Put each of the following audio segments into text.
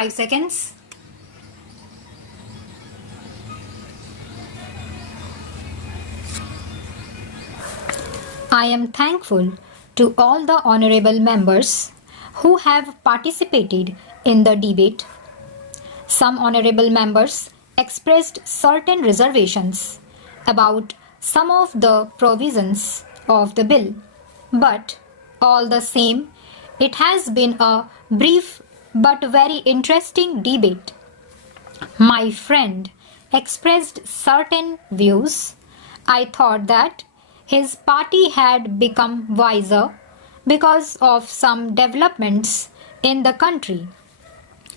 5 seconds. I am thankful to all the honorable members who have participated in the debate. Some honorable members expressed certain reservations about some of the provisions of the bill, but all the same, it has been a brief but very interesting debate. My friend expressed certain views. I thought that his party had become wiser because of some developments in the country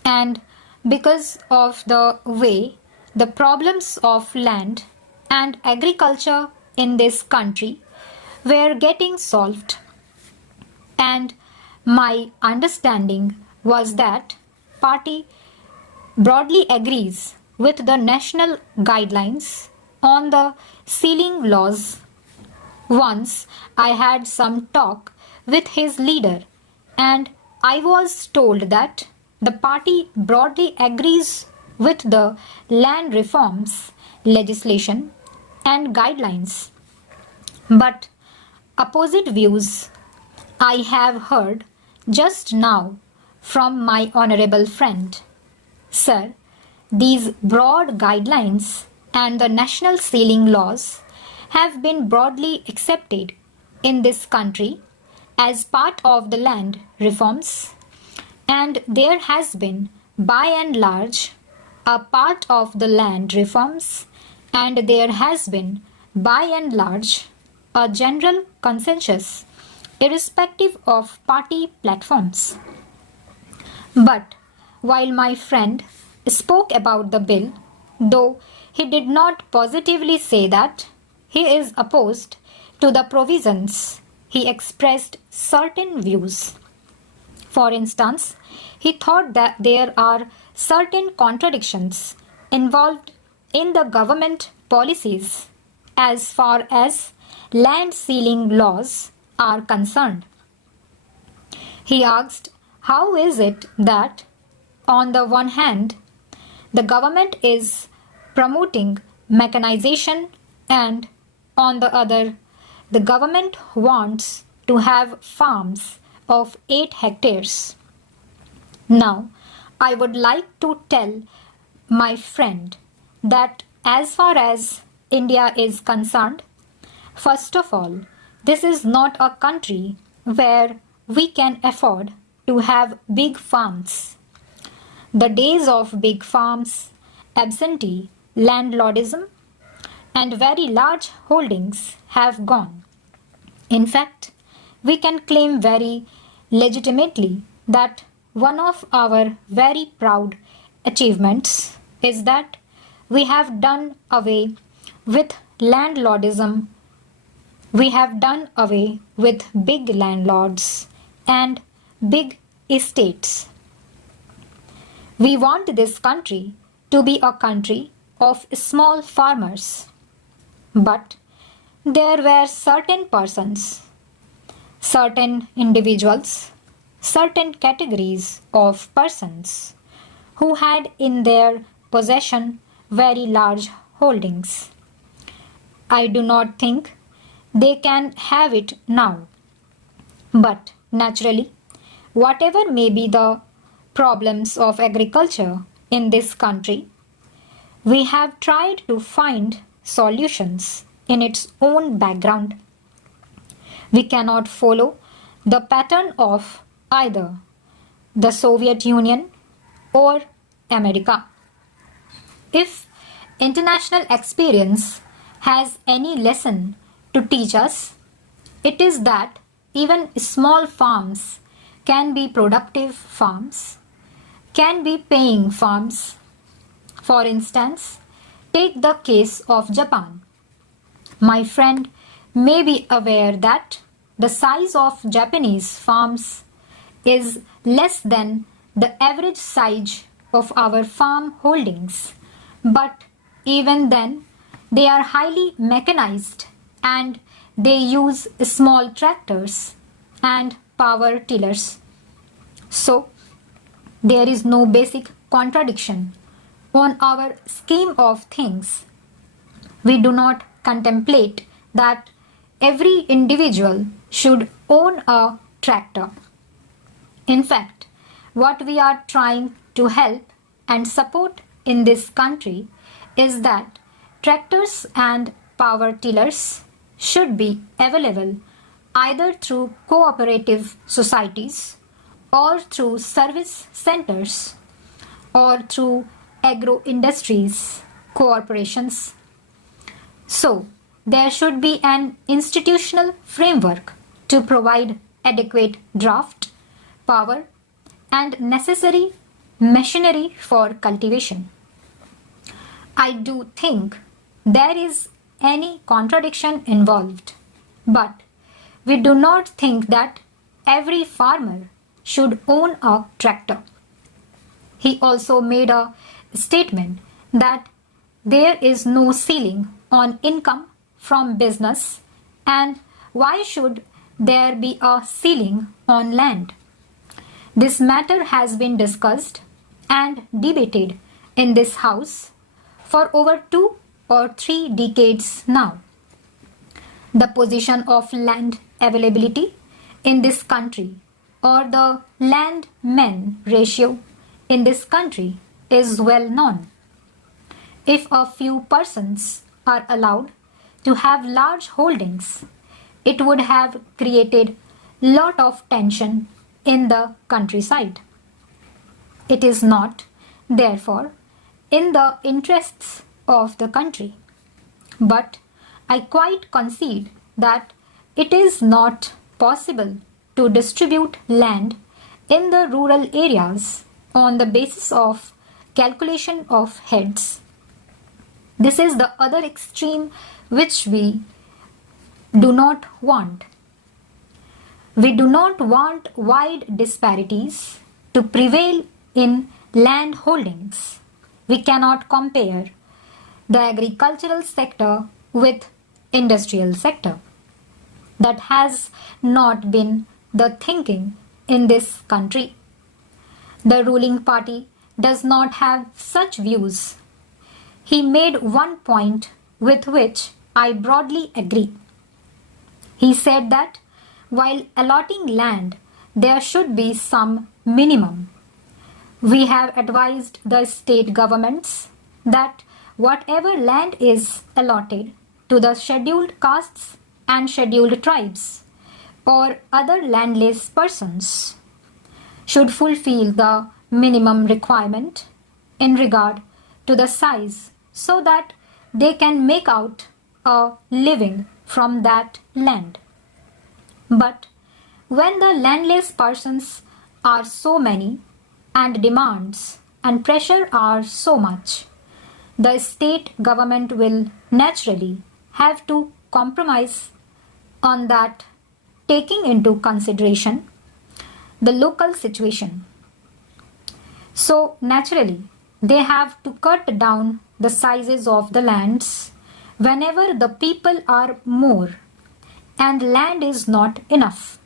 and because of the way the problems of land and agriculture in this country were getting solved. And my understanding was that party broadly agrees with the national guidelines on the sealing laws. Once I had some talk with his leader and I was told that the party broadly agrees with the land reforms legislation and guidelines. But opposite views I have heard just now from my honorable friend. Sir, these broad guidelines and the national sealing laws have been broadly accepted in this country as part of the land reforms, and there has been by and large a part of the land reforms, and there has been by and large a general consensus irrespective of party platforms. But while my friend spoke about the bill, though he did not positively say that he is opposed to the provisions, he expressed certain views. For instance, he thought that there are certain contradictions involved in the government policies as far as land sealing laws are concerned. He asked, how is it that, on the one hand, the government is promoting mechanization and, on the other, the government wants to have farms of 8 hectares. Now, I would like to tell my friend that as far as India is concerned, first of all, this is not a country where we can afford to have big farms. The days of big farms, absentee landlordism, and very large holdings have gone. In fact, we can claim very legitimately that one of our very proud achievements is that we have done away with landlordism. We have done away with big landlords and big estates. We want this country to be a country of small farmers. But there were certain persons, certain individuals, certain categories of persons who had in their possession very large holdings. I do not think they can have it now. But naturally, whatever may be the problems of agriculture in this country, we have tried to find solutions in its own background. We cannot follow the pattern of either the Soviet Union or America. If international experience has any lesson to teach us, it is that even small farms can be productive farms, can be paying farms. For instance, take the case of Japan. My friend may be aware that the size of Japanese farms is less than the average size of our farm holdings, but even then they are highly mechanized and they use small tractors and power tillers. So, There is no basic contradiction on our scheme of things. We do not contemplate that every individual should own a tractor. In fact, what we are trying to help and support in this country is that tractors and power tillers should be available either through cooperative societies or through service centers or through agro-industries corporations. So, there should be an institutional framework to provide adequate draft, power, and necessary machinery for cultivation. I do think there is any contradiction involved, but we do not think that every farmer should own a tractor. He also made a statement that there is no ceiling on income from business, and why should there be a ceiling on land? This matter has been discussed and debated in this House for over 2 or 3 decades now. The position of land availability in this country or the land-men ratio in this country is well known. If a few persons are allowed to have large holdings, it would have created lot of tension in the countryside. It is not, therefore, in the interests of the country. But I quite concede that it is not possible to distribute land in the rural areas on the basis of calculation of heads. This is the other extreme which we do not want. We do not want wide disparities to prevail in land holdings. We cannot compare the agricultural sector with industrial sector. That has not been the thinking in this country. The ruling party does not have such views. He made one point with which I broadly agree. He said that while allotting land, there should be some minimum. We have advised the state governments that whatever land is allotted to the scheduled castes and scheduled tribes or other landless persons should fulfill the minimum requirement in regard to the size so that they can make out a living from that land. But when the landless persons are so many and demands and pressure are so much, the state government will naturally have to compromise on that, taking into consideration the local situation. So naturally, they have to cut down the sizes of the lands whenever the people are more and land is not enough.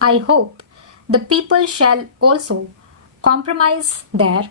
I hope the people shall also compromise there